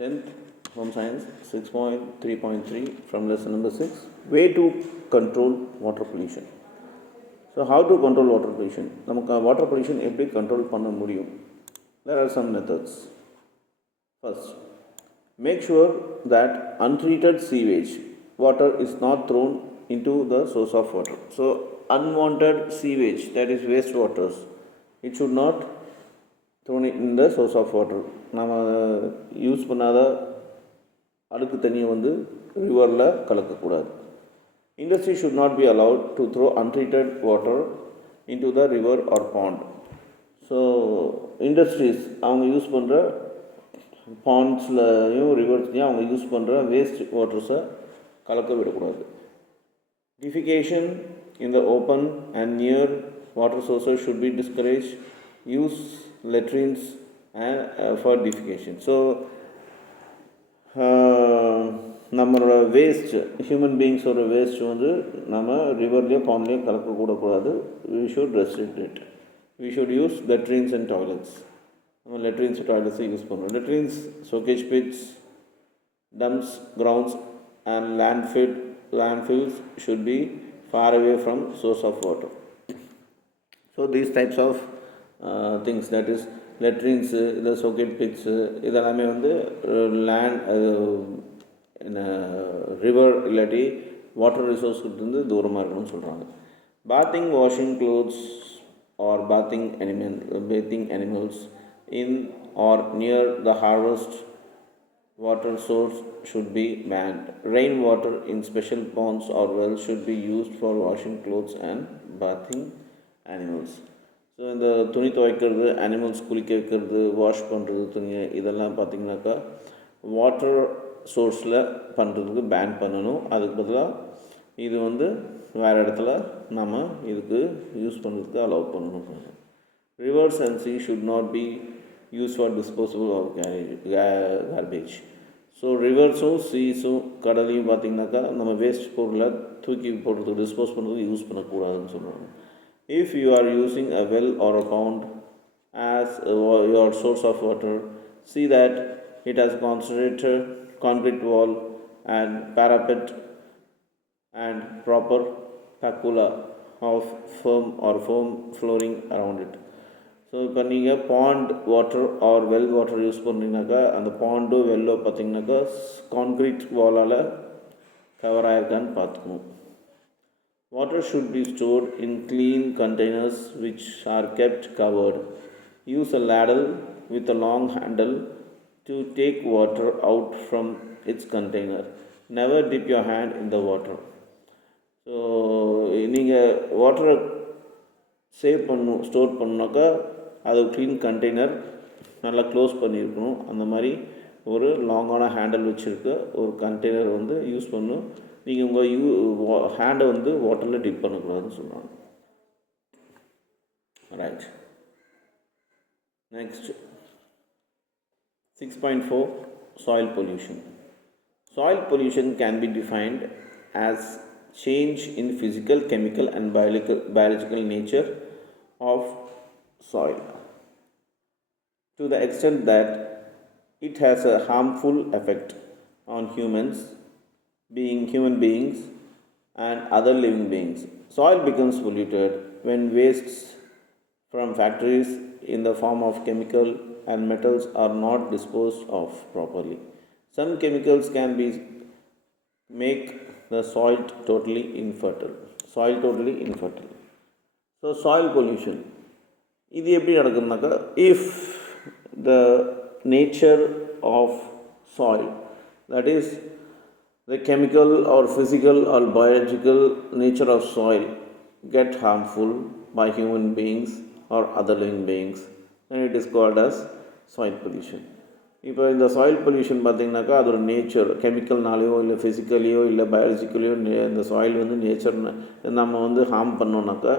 10th Home Science 6.3.3 from lesson number 6, way to control water pollution. So how to control water pollution? நமக்கு water pollution எப்படி control பண்ண முடியும்? There are some methods. First, make sure that untreated sewage water is not thrown into the source of water. So unwanted sewage, that is wastewaters, it should not thrown in the source of water. நம்ம யூஸ் பண்ணாத அழுக்கு தண்ணியை வந்து ரிவரில் கலக்கக்கூடாது. Industry should not be allowed to throw untreated water into the river or pond. So industries அவங்க யூஸ் பண்ணுற பாண்ட்ஸ்லையும் ரிவர்ஸ்லையும் அவங்க யூஸ் பண்ணுற வேஸ்ட் வாட்டர்ஸை கலக்க விடக்கூடாது. Defecation in the open and near water sources should be discouraged. Use latrines and for defecation. So நம்மளோட வேஸ்ட் ஹியூமன் பீயிங்ஸோட வேஸ்ட் வந்து நம்ம ரிவர்லேயோ பாண்ட்லேயோ கலக்கக்கூடக்கூடாது. We should restrict it. We should use latrines and toilets. நம்ம லெட்ரின்ஸ் டாய்லெட்ஸை use பண்ணுறோம். Latrines, soakage pits, dumps, grounds and landfills should be far away from source of water. So these types of things, that is latrines, the socket pits, இதெல்லாமே வந்து land river இல்லாட்டி water ரிசோர்ஸ்கிட்டேருந்து தூரமாக இருக்கணும்னு சொல்கிறாங்க. Bathing, washing clothes or bathing animals in or near the harvest water source should be banned. Rainwater in special ponds or wells should be used for washing clothes and bathing animals. So இந்த துணி துவைக்கிறது, அனிமல்ஸ் குளிக்க வைக்கிறது, வாஷ் பண்ணுறது துணியை, இதெல்லாம் பார்த்திங்கனாக்கா வாட்டர் சோர்ஸில் பண்ணுறதுக்கு பேன் பண்ணணும். அதுக்கு பதிலாக இது வந்து வேறு இடத்துல நம்ம இதுக்கு யூஸ் பண்ணுறதுக்கு அலோவ் பண்ணணும். Rivers and sea should not be use for disposable of garbage. So ரிவர்ஸும் சீஸும் கடலையும் பார்த்திங்கனாக்கா நம்ம வேஸ்ட் பொருளை தூக்கி போடுறதுக்கு, டிஸ்போஸ் பண்ணுறதுக்கு யூஸ் பண்ணக்கூடாதுன்னு சொல்லுவாங்க. If you are using a well or a pond as your source of water, see that it has concentrated concrete wall and parapet and proper pergola of foam flooring around it. So இப்போ நீங்கள் pond water or well water use பண்ணிங்கனாக்கா அந்த பாண்டோ வெல்லோ பார்த்திங்கனாக்கா கான்க்ரீட் வாலால் கவர் ஆகிருக்கான்னு பார்த்துக்கணும். Water should be stored in clean containers which are kept covered. Use a ladle with a long handle to take water out from its container. Never dip your hand in the water. So நீங்கள் வாட்டரை ஸ்டோர் பண்ணாக்கா அது clean container நல்லா க்ளோஸ் பண்ணியிருக்கணும். அந்த மாதிரி ஒரு லாங்கான ஹேண்டில் வச்சுருக்க ஒரு கண்டெய்னர் வந்து யூஸ் பண்ணணும். நீங்கள் உங்கள் ஹேண்டை வந்து வாட்டரில் டிப் பண்ணக்கூடாதுன்னு சொல்லுவாங்க. Right, next 6.4 soil pollution. Soil pollution can be defined as change in physical, chemical and biological nature of soil to the extent that it has a harmful effect on human beings and other living beings. Soil becomes polluted when wastes from factories in the form of chemical and metals are not disposed of properly. Some chemicals can make the soil totally infertile. So soil pollution, இது எப்படி நடக்குதுனாக்கா, if the nature of soil, that is the chemical or physical or biological nature of soil get harmful by human beings or other living beings, then it is called as soil pollution. இப்போ இந்த soil pollution பார்த்திங்கனாக்கா அதோட நேச்சர் கெமிக்கல்னாலேயோ இல்லை ஃபிசிக்கலியோ இல்லை பயாலஜிக்கலையோ இந்த சாயில் வந்து நேச்சர் நம்ம வந்து ஹார்ம் பண்ணோன்னாக்கா,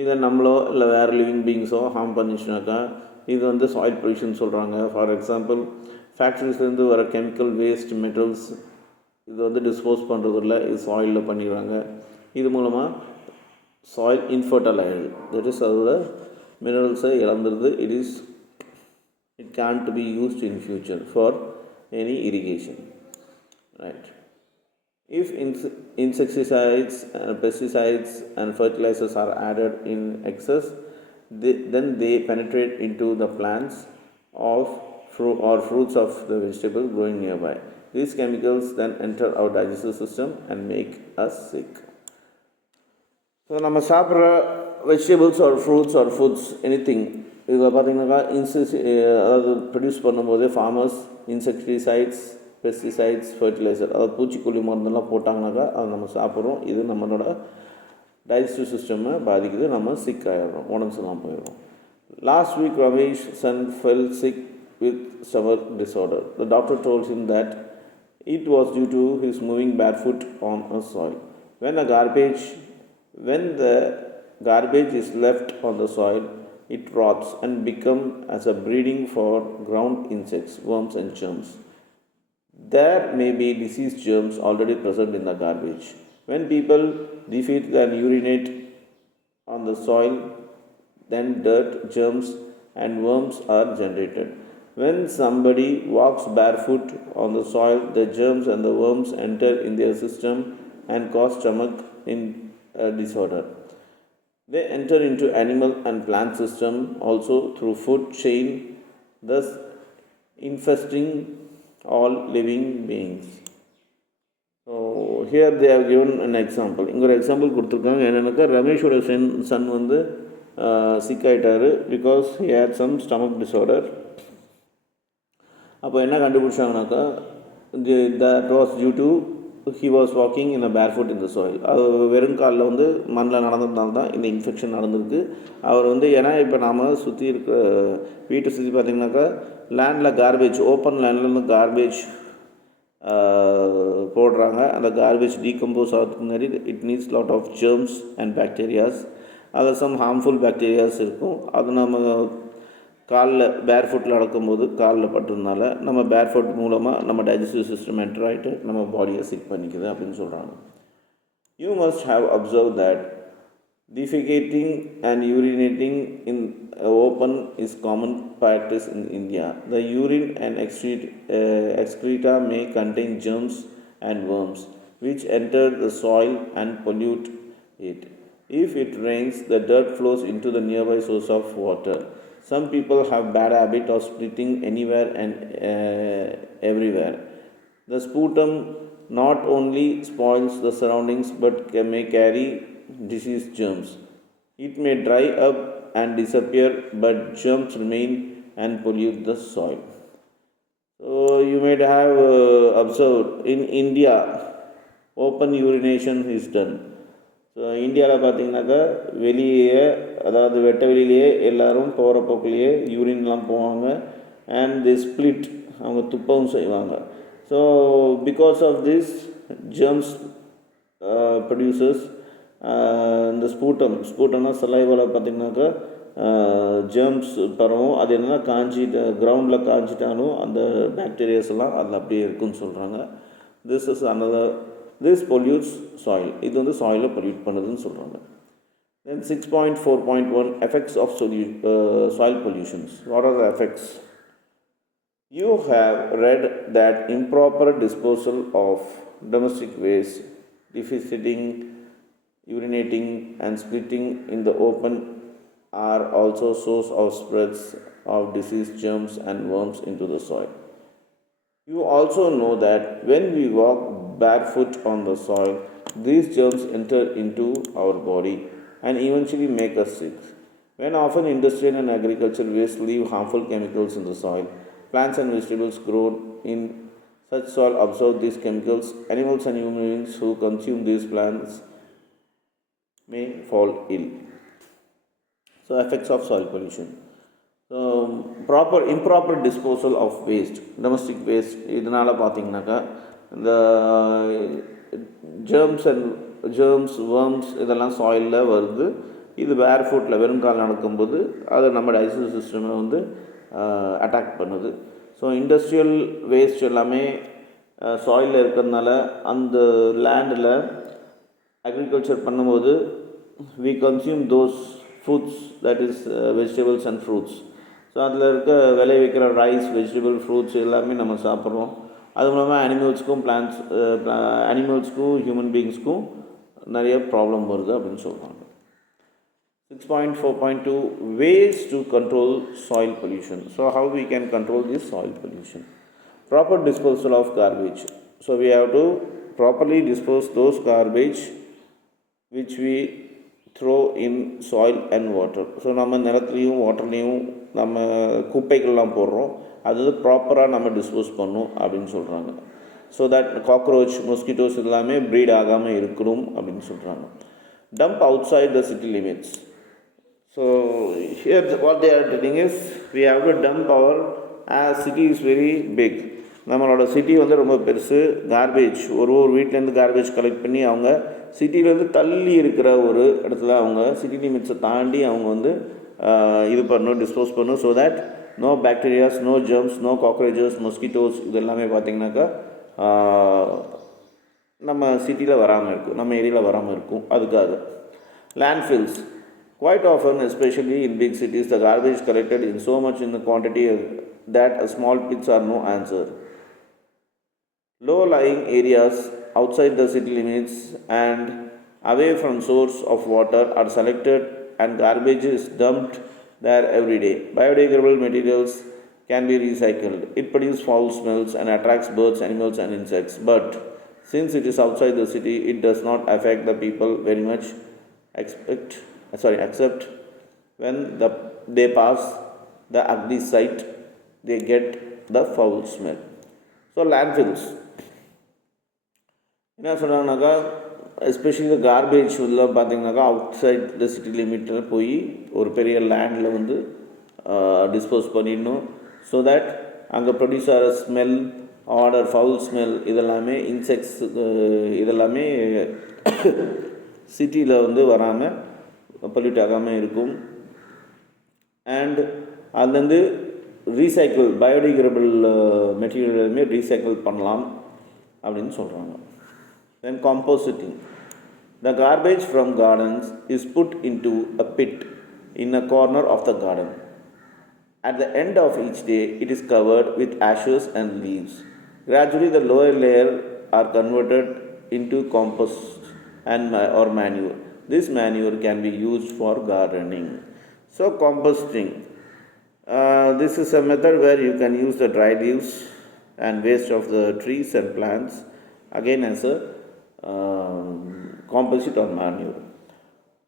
இதை நம்மளோ இல்லை வேறு லிவிங் பீயிங்ஸோ ஹார்ம் பண்ணிச்சுனாக்கா இது வந்து சாயில் பொல்யூஷன் சொல்கிறாங்க. ஃபார் எக்ஸாம்பிள், ஃபேக்ட்ரிஸ்லேருந்து வர கெமிக்கல் வேஸ்ட் மெட்டல்ஸ் இது வந்து டிஸ்போஸ் பண்ணுறதில்ல, இது சாயிலில் பண்ணிடுறாங்க. இது மூலமாக சாயில் இன்ஃபர்டைல் ஆகிடுது. தட் இஸ் அதோட மினரல்ஸை இழந்துடுது. It can't be used in future for any irrigation, right? If insecticides, pesticides and fertilizers are added in excess, then they penetrate into the plants of fruits of the vegetable growing nearby. These chemicals then enter our digestive system and make us sick. So நம்ம சாப்பிட்ற vegetables or fruits or foods anything இதில் பார்த்திங்கனாக்கா அதாவது ப்ரொடியூஸ் பண்ணும்போதே farmers insecticides, pesticides, fertiliser, அதாவது பூச்சிக்கொல்லி மருந்தெல்லாம் போட்டாங்கனாக்கா அதை நம்ம சாப்பிட்றோம். இது நம்மளோட டைஜஸ்டிவ் சிஸ்டமை பாதிக்குது, நம்ம சிக் ஆகிடுறோம், உடம்பு சரியில்லாமல் போயிடுறோம். Last week Ramesh son fell sick with stomach disorder. The doctor told him that it was due to his moving barefoot on a soil. When the garbage is left on the soil, it rots and becomes as a breeding for ground insects, worms and germs. There may be disease germs already present in the garbage. When people defecate and urinate on the soil, then dirt, germs and worms are generated. When somebody walks barefoot on the soil, the germs and the worms enter in their system and cause stomach disorder. They enter into animal and plant system also through food chain, thus infesting all living beings. So here they have given an example. இங்கே ஒரு example கொடுத்துருக்காங்க. என்னென்னாக்கா ரமேஷோட son வந்து sick ஆகிட்டார் because he had some stomach disorder. அப்போ என்ன கண்டுபிடிச்சாங்கனாக்கா that was due to he was walking in a barefoot in the soil. அது வெறுங்காலில் வந்து மண்ணில் நடந்ததுனால தான் இந்த இன்ஃபெக்ஷன் நடந்திருக்கு. அவர் வந்து ஏன்னா இப்போ நாம் சுற்றி இருக்க வீட்டை சுற்றி பார்த்திங்கனாக்கா லேண்டில் கார்பேஜ், ஓப்பன் லேண்ட்லேருந்து கார்பேஜ் போடுறாங்க. அந்த கார்பேஜ் டீகம்போஸ் ஆகிறதுக்கு முன்னாடி it needs lot of germs and bacterias. அதில் சம் ஹார்ம்ஃபுல் பாக்டீரியாஸ் இருக்கும். அது நம்ம காலில் பேர்ஃபுட்டில் நடக்கும்போது காலில் பட்டதுனால நம்ம பேர்ஃபுட் மூலமாக நம்ம டைஜஸ்டிவ் சிஸ்டம் என்டர் ஆகிட்டு நம்ம பாடியை சிக் பண்ணிக்குது அப்படின்னு சொல்கிறாங்க. You must have observe that defecating and urinating in open is common practice in India. The urine and excreta may contain germs and worms which enter the soil and pollute it. If it rains, the dirt flows into the nearby source of water. Some people have bad habit of spitting anywhere and everywhere. The sputum not only spoils the surroundings but may carry disease germs. It may dry up and disappear, but germs remain and pollute the soil. So you might have observed in India, open urination is done. So இந்தியாவில் பார்த்திங்கனாக்கா வெளியே, அதாவது வெட்ட வெளியிலேயே எல்லோரும் போகிற போக்கிலேயே யூரின்லாம் போவாங்க. அண்ட் தி ஸ்பிளிட், அவங்க துப்பவும் செய்வாங்க. So because of this germs producers இந்த ஸ்பூட்டம்னா சலைவால் பார்த்திங்கனாக்கா ஜெர்ம்ஸ் பரவும். அது என்னென்னா கிரவுண்டில் காஞ்சிட்டாலும் அந்த பாக்டீரியாஸ் எல்லாம் அதில் அப்படியே இருக்குன்னு சொல்கிறாங்க. This pollutes soil. இது வந்து சாயிலை பொல்யூட் பண்ணுதுன்னு சொல்கிறாங்க. Then 6.4.1 effects of soil pollutions. What are the effects? You have read that improper disposal of domestic waste, defecating, urinating and spitting in the open are also source of spreads of disease, germs and worms into the soil. You also know that when we walk barefoot on the soil, these germs enter into our body and eventually make us sick. When often industrial and agricultural waste leave harmful chemicals in the soil, plants and vegetables grown in such soil absorb these chemicals. Animals and human beings who consume these plants may fall ill. So effects of soil pollution. Improper disposal of waste, domestic waste, இதனால் பார்த்திங்கனாக்கா இந்த germs worms இதெல்லாம் சாயிலில் வருது. இது பேர்ஃபுட்டில் வெறுங்கால் நடக்கும்போது அது நம்ம டைஜஸ்டிவ் சிஸ்டமை வந்து அட்டாக் பண்ணுது. ஸோ இண்டஸ்ட்ரியல் வேஸ்ட் எல்லாமே சாயிலில் இருக்கிறதுனால அந்த லேண்டில் அக்ரிகல்ச்சர் பண்ணும்போது we consume those foods, that is vegetables and fruits. So அதில் இருக்க விளைவிக்கிற ரைஸ், வெஜிடபிள், ஃப்ரூட்ஸ் எல்லாமே நம்ம சாப்பிட்றோம். அது மூலமாக அனிமல்ஸ்க்கும் அனிமல்ஸ்க்கும் ஹியூமன் பீயிங்ஸ்க்கும் நிறைய ப்ராப்ளம் வருது அப்படின்னு சொல்கிறாங்க. 6.4.2 ways to control soil pollution. So how we can control this soil pollution? Proper disposal of garbage. So we have to properly dispose those garbage which we throw in soil and water. So நம்ம நிலத்துலேயும் வாட்டர்லேயும் நம்ம குப்பைகள்லாம் போடுறோம், அது ப்ராப்பராக நம்ம டிஸ்போஸ் பண்ணணும் அப்படின்னு சொல்கிறாங்க. ஸோ தட் காக்ரோச், மொஸ்கிட்டோஸ் எல்லாமே ப்ரீட் ஆகாமல் இருக்கணும் அப்படின்னு சொல்கிறாங்க. Dump outside the city limits. So here what they are telling is we have to dump our, as city is very big, நம்மளோட சிட்டி வந்து ரொம்ப பெருசு. கார்பேஜ் ஒரு வீட்டிலேருந்து கார்பேஜ் கலெக்ட் பண்ணி அவங்க சிட்டிலேருந்து தள்ளி இருக்கிற ஒரு இடத்துல அவங்க சிட்டி லிமிட்ஸை தாண்டி அவங்க வந்து இது பண்ணணும், டிஸ்போஸ் பண்ணணும். So that no bacterias, no germs, no cockroaches, mosquitoes இது எல்லாமே பார்த்திங்கனாக்கா நம்ம சிட்டியில் வராமல் இருக்கும், நம்ம ஏரியாவில் வராமல் இருக்கும். அதுக்காக landfills. Quite often, especially in big cities, the garbage collected in so much in the quantity that small pits are no answer. Low-lying areas outside the city limits and away from source of water are selected and garbage is dumped there every day. Biodegradable materials can be recycled. It produces foul smells and attracts birds, animals and insects. But since it is outside the city, it does not affect the people very much, except when they pass the ugly sight, they get the foul smell. So landfills, என்ன சொல்கிறாங்கனாக்கா, எஸ்பெஷலி இந்த கார்பேஜ் இதெல்லாம் பார்த்திங்கனாக்கா out side the city லிமிட்டில் போய் ஒரு பெரிய லேண்டில் வந்து டிஸ்போஸ் பண்ணிடணும். ஸோ தட் அங்கே ப்ரொடியூஸ் ஆகிற ஸ்மெல், ஆர்டர், ஃபவுல் ஸ்மெல் இதெல்லாமே, இன்செக்ட்ஸ் இதெல்லாமே சிட்டியில் வந்து வராமல் பொல்யூட் ஆகாமல் இருக்கும். அண்ட் அதுலேருந்து ரீசைக்கிள், பயோடிகிரேடபிள் மெட்டீரியலுமே ரீசைக்கிள் பண்ணலாம் அப்படின்னு சொல்கிறாங்க. Then composting. The garbage from gardens is put into a pit in a corner of the garden. At the end of each day, it is covered with ashes and leaves. Gradually, the lower layer are converted into compost or manure. This manure can be used for gardening. So composting, this is a method where you can use the dry leaves and waste of the trees and plants again as a composite or manure.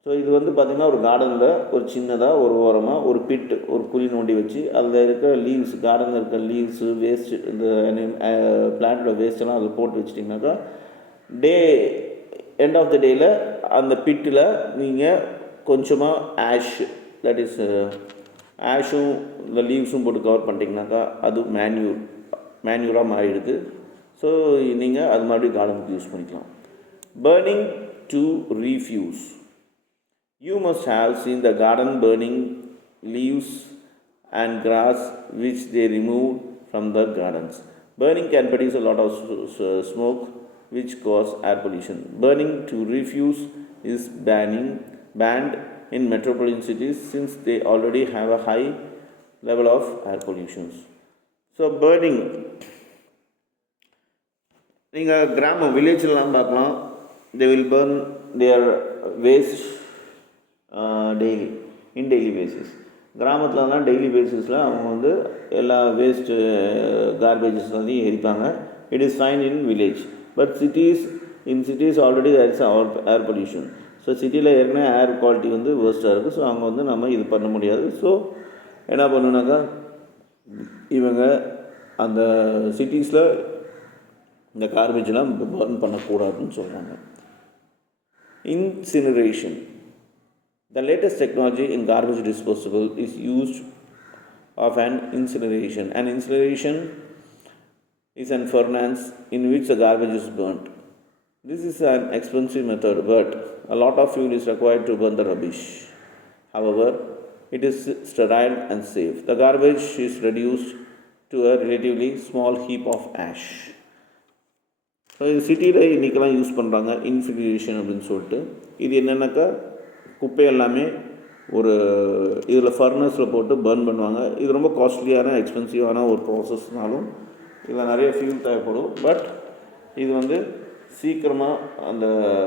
So இது வந்து பார்த்திங்கன்னா ஒரு கார்டனில் ஒரு சின்னதாக ஒரு ஓரமாக ஒரு பிட்டு, ஒரு குழி நோண்டி வச்சு அதில் இருக்கிற லீவ்ஸ், கார்டனில் இருக்கிற லீவ்ஸு, வேஸ்ட்டு, இந்த பிளான்ட்டோட வேஸ்ட்டெல்லாம் அதில் போட்டு வச்சிட்டிங்கனாக்கா எண்ட் ஆஃப் த டேயில் அந்த பிட்டில் நீங்கள் கொஞ்சமாக ஆஷ், தட் இஸ் ஆஷும் இந்த லீவ்ஸும் போட்டு கவர் பண்ணிட்டீங்கனாக்கா அது மேன்யூராக மாறிடுது. ஸோ நீங்கள் அது மறுபடியும் கார்டனுக்கு யூஸ் பண்ணிக்கலாம். Burning to refuse. You must have seen the garden burning leaves and grass which they remove from the gardens. Burning can produce a lot of smoke which cause air pollution. Burning to refuse is banned in metropolitan cities since they already have a high level of air pollution. So burning, நீங்கள் கிராமம் வில்லேஜ்லாம் பார்க்கலாம், they will burn their waste daily, in daily basis. கிராமத்துலலாம் daily பேசிஸில் அவங்க வந்து எல்லா waste garbages வந்து எரிப்பாங்க. It is fine in village. But cities already there is air pollution. So சிட்டியில் ஏற்கனவே ஏர் குவாலிட்டி வந்து வேர்ஸ்ட்டாக இருக்குது. ஸோ அங்கே வந்து நம்ம இது பண்ண முடியாது. ஸோ என்ன பண்ணுனாக்கா, இவங்க அந்த சிட்டிஸில் இந்த கார்பேஜெலாம் பர்ன் பண்ணக்கூடாதுன்னு சொல்கிறாங்க. Incineration. The latest technology in garbage disposal is used of an incineration. An incineration is an furnace in which the garbage is burnt. This is an expensive method, but a lot of fuel is required to burn the rubbish. However, it is sterile and safe. The garbage is reduced to a relatively small heap of ash. So இது சிட்டியில் இன்றைக்கெல்லாம் யூஸ் பண்ணுறாங்க இன்சினரேஷன் அப்படின்னு சொல்லிட்டு. இது என்னென்னாக்கா குப்பை எல்லாமே ஒரு இதில் ஃபர்னஸில் போட்டு பர்ன் பண்ணுவாங்க. இது ரொம்ப காஸ்ட்லியான எக்ஸ்பென்சிவான ஒரு ப்ராசஸ்னாலும் இதில் நிறைய ஃபியூல் தேவைப்படும். பட் இது வந்து சீக்கிரமாக அந்த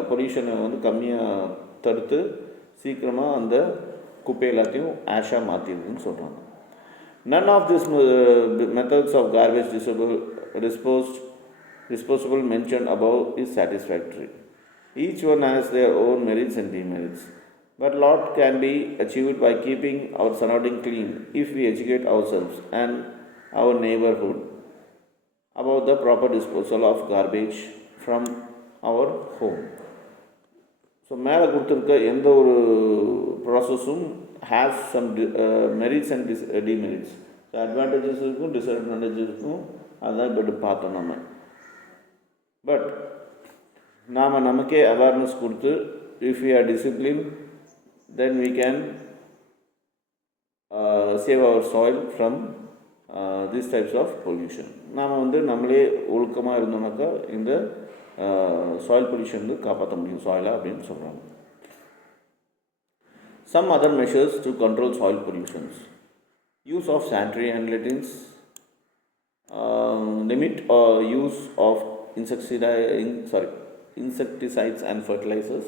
பொல்யூஷனை வந்து கம்மியாக தடுத்து சீக்கிரமாக அந்த குப்பை எல்லாத்தையும் ஆஷாக மாற்றிடுதுன்னு சொல்கிறாங்க. None of these methods of garbage disposable mentioned above is satisfactory. Each one has their own merits and demerits. But a lot can be achieved by keeping our surrounding clean if we educate ourselves and our neighborhood about the proper disposal of garbage from our home. So மேலே கொடுத்துருக்க எந்த ஒரு ப்ராசஸும் has some merits and demerits. So advantages இருக்கும், disadvantages இருக்கும். அதுதான் இப்போ பார்த்தோம் நம்ம. பட் நாம் நமக்கே அவேர்னஸ் கொடுத்து if we are discipline then we can save our soil from this types of pollution. நாம் வந்து நம்மளே ஒழுக்கமாக இருந்தோம்னாக்கா இந்த சாயில் பொல்யூஷன் வந்து காப்பாற்ற முடியும் சாயிலை அப்படின்னு சொல்கிறாங்க. Some other measures to control soil pollutions: use of sanitary and latrines, limit or use of insecticides and fertilizers,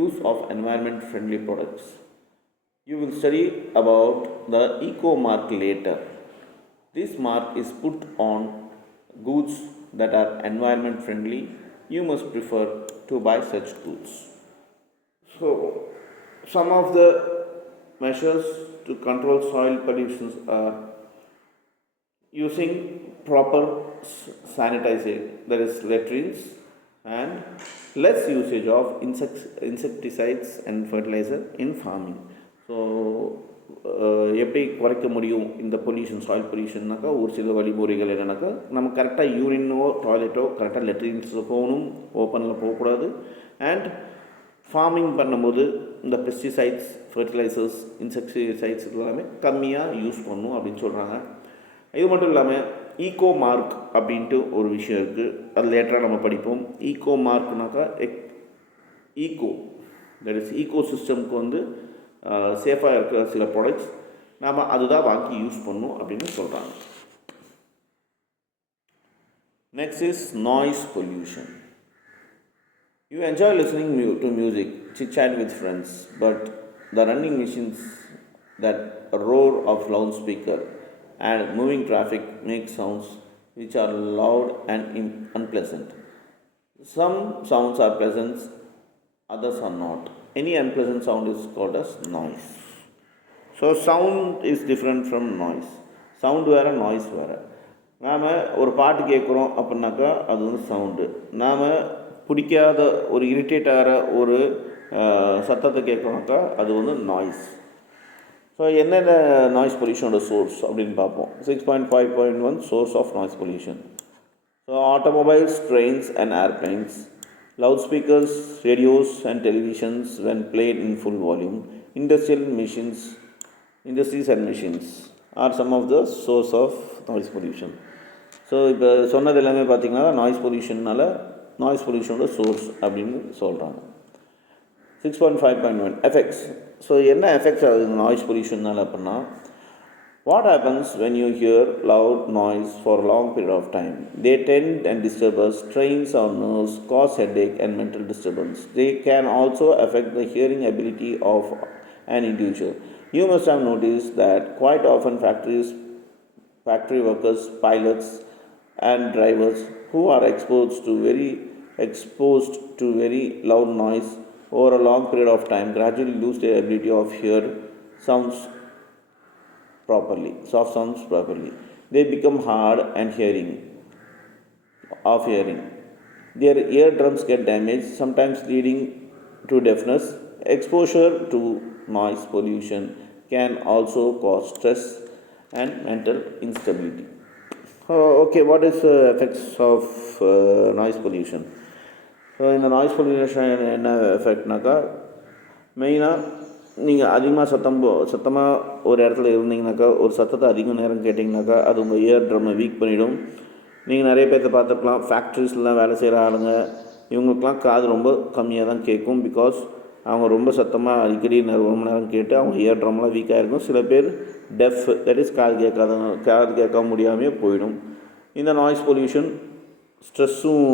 use of environment-friendly products. You will study about the eco mark later. This mark is put on goods that are environment friendly. You must prefer to buy such goods. So some of the measures to control soil pollutions are using proper sanitizing, that is latrines, and less usage of insecticides and fertilizer in farming. So எப்படி குறைக்க முடியும் இந்த pollution soil பொல்யூஷன்னாக்கா ஒரு சில வழிமுறைகள் என்னென்னாக்கா நம்ம கரெக்டாக யூரினோ டாய்லெட்டோ கரெக்டாக லெட்ரின்ஸில் போகணும், ஓப்பனில் போகக்கூடாது. அண்ட் ஃபார்மிங் பண்ணும்போது இந்த பெஸ்டிசைட்ஸ், ஃபர்டிலைசர்ஸ், இன்செக்டிசைட்ஸ் எல்லாமே கம்மியாக யூஸ் பண்ணணும் அப்படின்னு சொல்கிறாங்க. இது மட்டும் இல்லாமல் ஈகோ மார்க் அப்படின்ட்டு ஒரு விஷயம் இருக்குது, அது லேட்டராக நம்ம படிப்போம். ஈகோ மார்க்னாக்கா ஈகோ, தட் இஸ் ஈகோ சிஸ்டம்க்கு வந்து சேஃபாக இருக்கிற சில ப்ராடக்ட்ஸ் நாம் அதுதான் வாங்கி யூஸ் பண்ணணும் அப்படின்னு சொல்கிறாங்க. Next is noise pollution. You enjoy listening to music, chit-chat with friends, but the running machines, that roar of loudspeaker and moving traffic make sounds which are loud and unpleasant. Some sounds are pleasant, others are not. Any unpleasant sound is called as noise. So sound is different from noise. Sound வேறு, நாய்ஸ் வேறு. நாம் ஒரு பாட்டு கேட்குறோம் அப்படின்னாக்கா அது வந்து சவுண்டு. நாம் பிடிக்காத ஒரு இரிட்டேட் ஆகிற ஒரு சத்தத்தை கேட்குறோம்னாக்கா அது வந்து நாய்ஸ். ஸோ என்னென்ன நாய்ஸ் பொல்யூஷனோட சோர்ஸ் அப்படின்னு பார்ப்போம். 6.5.1 source of noise pollution. So automobiles, trains and airplanes, loudspeakers, radios and televisions when played in full volume, industries and machines are some of the source of noise pollution. So இப்போ சொன்னது எல்லாமே பார்த்திங்கன்னா நாய்ஸ் பொல்யூஷனோட source அப்படின்னு சொல்கிறாங்க. 6.5.1 effects. So என்ன எஃபெக்ட்ஸ் ஆகுது நாய்ஸ் பொல்யூஷனால் அப்படின்னா, what happens when you hear loud noise for a long period of time? They tend and disturb us, strains our nerves, cause headache and mental disturbance. They can also affect the hearing ability of an individual. You must have noticed that quite often factory workers, pilots and drivers who are exposed to very loud noise over a long period of time gradually lose their ability of hear soft sounds properly. They become hard and of hearing. Their eardrums get damaged, sometimes leading to deafness. Exposure to noise pollution can also cause stress and mental instability. Okay, what is the effects of noise pollution? So in the noise pollution என்ன எஃபெக்ட்னாக்கா, மெயினாக நீங்கள் அதிகமாக சத்தமாக ஒரு இடத்துல இருந்தீங்கனாக்கா, ஒரு சத்தத்தை அதிக நேரம் கேட்டிங்கனாக்கா அது உங்கள் இயர் ட்ரம்மை வீக் பண்ணிவிடும். நீங்கள் நிறைய பேர்த்த பார்த்துருக்கலாம், ஃபேக்ட்ரிஸ்லாம் வேலை செய்கிற ஆளுங்க, இவங்களுக்கெலாம் காது ரொம்ப கம்மியாக தான் கேட்கும். பிகாஸ் அவங்க ரொம்ப சத்தமாக அடிக்கடி ரொம்ப நேரம் கேட்டு அவங்க இயர் ட்ரம்லாம் வீக்காக இருக்கும். சில பேர் டெஃப், தட் இஸ் காது கேட்க முடியாமல் போயிடும். இந்த நாய்ஸ் பொல்யூஷன் ஸ்ட்ரெஸ்ஸும்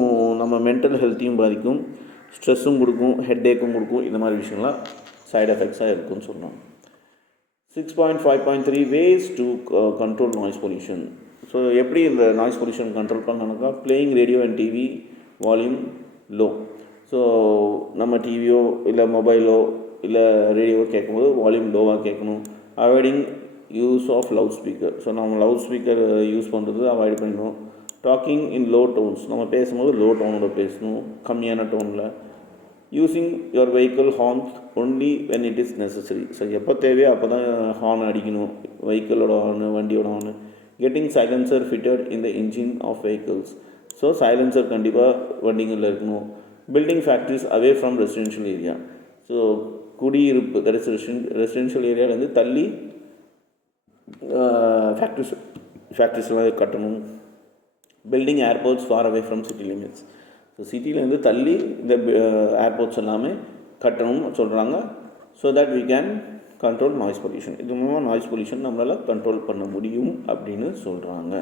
நம்ம மென்டல் ஹெல்த்தையும் பாதிக்கும், ஸ்ட்ரெஸ்ஸும் கொடுக்கும், ஹெட்டேக்கும் கொடுக்கும். இந்த மாதிரி விஷயம்லாம் சைடு எஃபெக்ட்ஸாக இருக்குன்னு சொன்னோம். 6.5.3 ways to control noise pollution. So எப்படி இந்த நாய்ஸ் பொல்யூஷன் கண்ட்ரோல் பண்ணணும்னா, playing radio and TV volume low. So நம்ம டிவியோ இல்லை மொபைலோ இல்லை ரேடியோ கேட்கும்போது வால்யூம் லோவாக கேட்கணும். Avoiding use of loud speaker. So நம்ம லவுட் ஸ்பீக்கர் யூஸ் பண்ணுறது அவாய்ட் பண்ணணும். டாக்கிங் இன் லோ டோன்ஸ், நம்ம பேசும்போது லோ டோனோட பேசணும், கம்மியான டோனில். Using your vehicle horns only when it is necessary. So எப்போ தேவையோ அப்போ தான் ஹார்ன் அடிக்கணும், வெஹிக்கிளோட ஹார்னு, வண்டியோட horn. Getting silencer fitted in the engine of vehicles. So silencer கண்டிப்பாக வண்டிகளில் இருக்கணும். Building factories away from residential area. So குடியிருப்பு ரெசிடென்ஷியல் ஏரியாவிலேருந்து தள்ளி ஃபேக்ட்ரிஸ்லாம் கட்டணும். Building airports far away from city limits. So சிட்டிலேருந்து தள்ளி இந்த ஏர்போர்ட்ஸ் எல்லாமே கட்டணும்னு சொல்கிறாங்க. So that we can control noise pollution. இது மூலமாக நாய்ஸ் பொல்யூஷன் நம்மளால் கண்ட்ரோல் பண்ண முடியும் அப்படின்னு சொல்கிறாங்க.